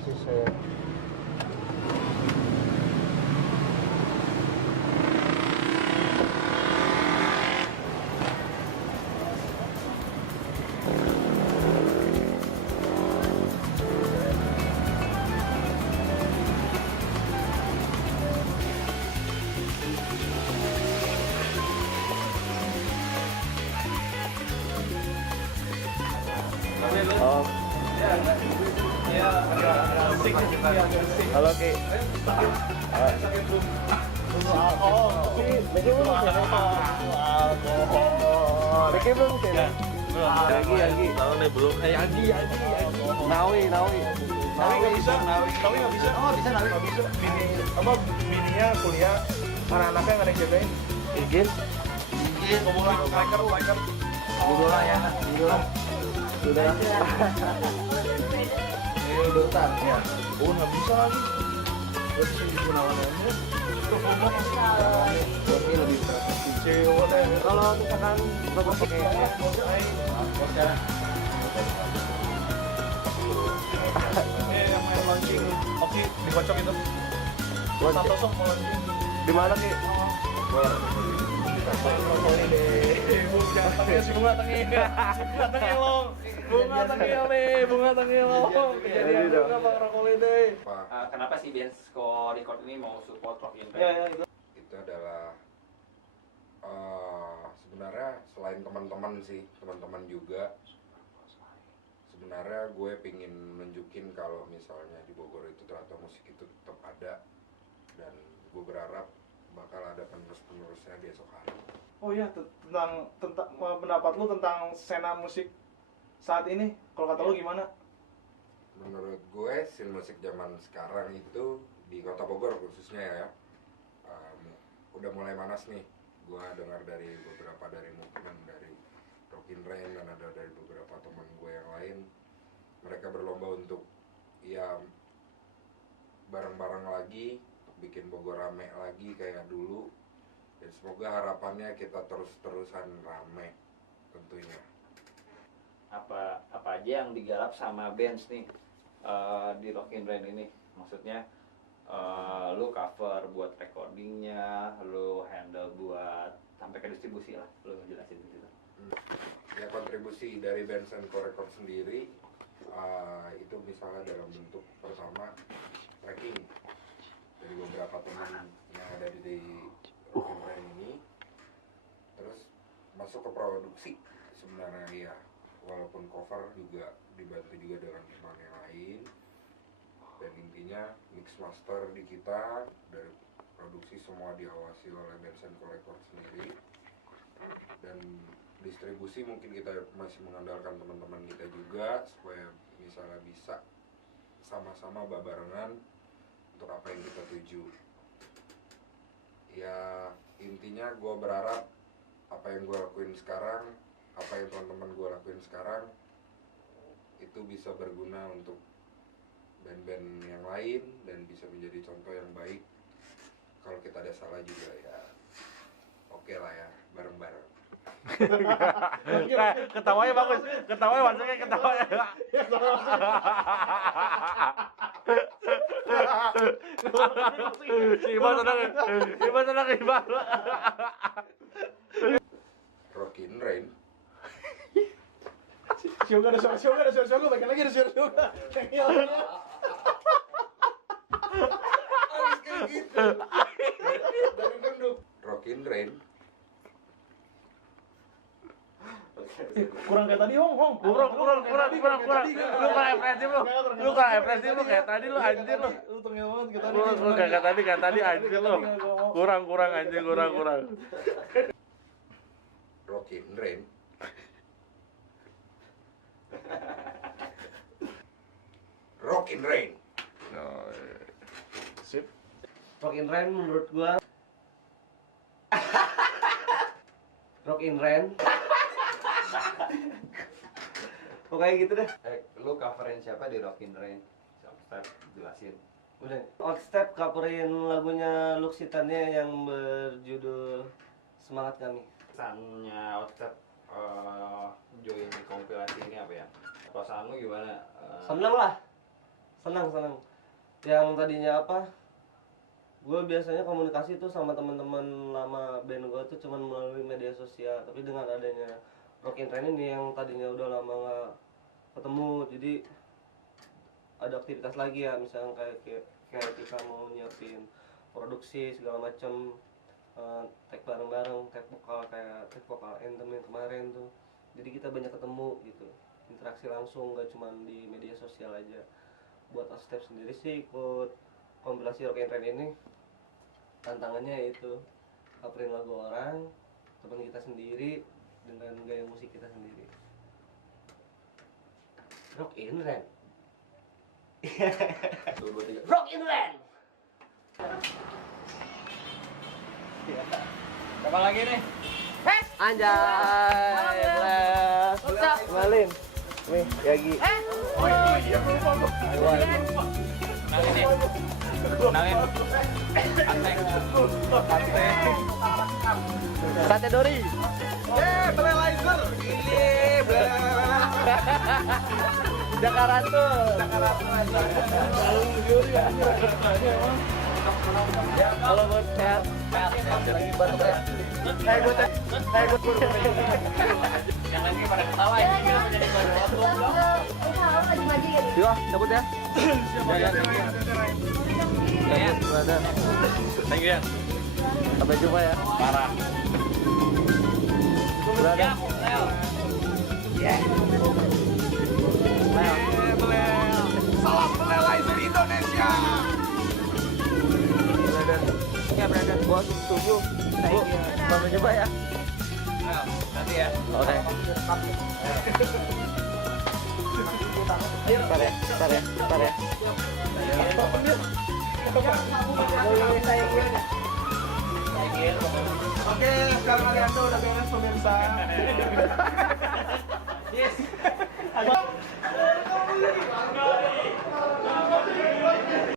persis saya. Oh. Halo Ki. Bikin belum sih? Bikin belum sih? Yagi. Tahu nih belum? Yagi. Nawi. Nawi nggak bisa. Nawi nggak bisa. Oh bisa Nawi. Nggak bisa. Bininya kuliah. Anak-anaknya nggak ada yang jagain. Igin. Biker. Idola ya. Idola. Sudah. Idotan. Ya. Oh nggak bisa lagi. Gak bisa digunakan aja. Ini lebih berprestasi. Cewek deh. Kalau misalkan bapak pakai Yang main launching. Oke, dikocok itu. Santoso mau launching. di mana Ki? Bunga tengil. Kejadian juga Bang Rokoli deh. Kenapa sih Bensko Record ini mau support Rock in Red? Ya. Itu adalah sebenarnya selain teman-teman juga sebenarnya gue pingin nunjukin kalau misalnya di Bogor itu ternyata musik itu tetap ada, dan gue berharap bakal ada penerusnya di esok hari. Oh iya, tentang pendapat lu tentang skena musik saat ini, kalau kata lu gimana? Menurut gue scene musik zaman sekarang itu di Kota Bogor khususnya ya, udah mulai panas nih. Gue dengar dari beberapa mungkin dari Rock in Rain dan ada dari beberapa teman gue yang lain, mereka berlomba untuk ya bareng-bareng lagi untuk bikin Bogor rame lagi kayak dulu, dan semoga harapannya kita terus-terusan rame tentunya. Apa aja yang digarap sama bands nih di Rock in Rain ini? Maksudnya lu cover buat recordingnya, lu handle buat sampai ke distribusi lah, lu jelasin gitu. Ya kontribusi dari Bensko Record sendiri itu misalnya dalam bentuk pertama tracking dari beberapa teman yang ada di Rock in Rain ini, terus masuk ke produksi sebenarnya ya, walaupun cover juga dibantu juga dengan teman yang lain, dan intinya mix master di kita dari produksi semua diawasi oleh Bensko Record sendiri, dan distribusi mungkin kita masih mengandalkan teman-teman kita juga supaya misalnya bisa sama-sama barengan untuk apa yang kita tuju. Ya intinya gue berharap apa yang gue lakuin sekarang, apa yang teman-teman gue lakuin sekarang itu bisa berguna untuk band-band yang lain dan bisa menjadi contoh yang baik. Kalau kita ada salah juga ya oke lah ya, bareng-bareng. Ketawanya bagus. Ketawanya masuknya ketawanya. Iqbal tenang. Rock in Rain. Sioga ada suara, bagian lagi ada suara. Harus kayak gitu. Dari dangdut. Rock in Rain. Kurang kayak tadi, Hong. Kurang. Lu kayak ekspresif lu kayak tadi lu anjir lu. Lu tengil banget kayak tadi. Lu kayak tadi anjir lu. Kurang anjir. Rock in Rain. Rock in Rain. Sip. Rock in Rain menurut gua. Rock in Rain. Pokoknya gitu deh. Lu coverin siapa di Rock in Rain? Step jelasin. Udah. Outstep coverin lagunya Luxitannya yang berjudul Semangat Kami. Pesannya Outstep join di kompilasi ini apa ya? Perasaan lu gimana? Seneng lah. senang. Yang tadinya apa? Gue biasanya komunikasi tuh sama teman-teman lama band gue tuh cuman melalui media sosial, tapi dengan adanya Rock in Rain ini yang tadinya udah lama nggak ketemu, jadi ada aktivitas lagi ya, misalnya kayak kita mau nyiapin produksi segala macam, tag bareng-bareng, tag vokal anthem yang kemarin tuh. Jadi kita banyak ketemu gitu, interaksi langsung, gak cuma di media sosial aja. Buat Step sendiri sih ikut kompilasi Rock in Rain ini, tantangannya itu coverin lagu orang, teman kita sendiri dengan gaya musik kita sendiri. Rock in Rain. Rock in Rain. Kapan lagi nih? Anjay. Malin. Nih, Yagi. Kenalin nih. Kenalin. Sate Dori. Belelizer. Jakarta. Kalau buat sehat, lagi batuk ya. Jangan lagi pada ketawa ya. Jadi Yuk, cabut ya. ya. Brother. Thank you ya. Sampai jumpa ya. Parah. Brother. Salam Belelizer Indonesia. Ya, brother. Bos, setuju. Bu, sampai jumpa ya. Nanti ya. Oke. Bentar ya. Oke, sekarang kalian tuh udah beres pemirsa. Yes.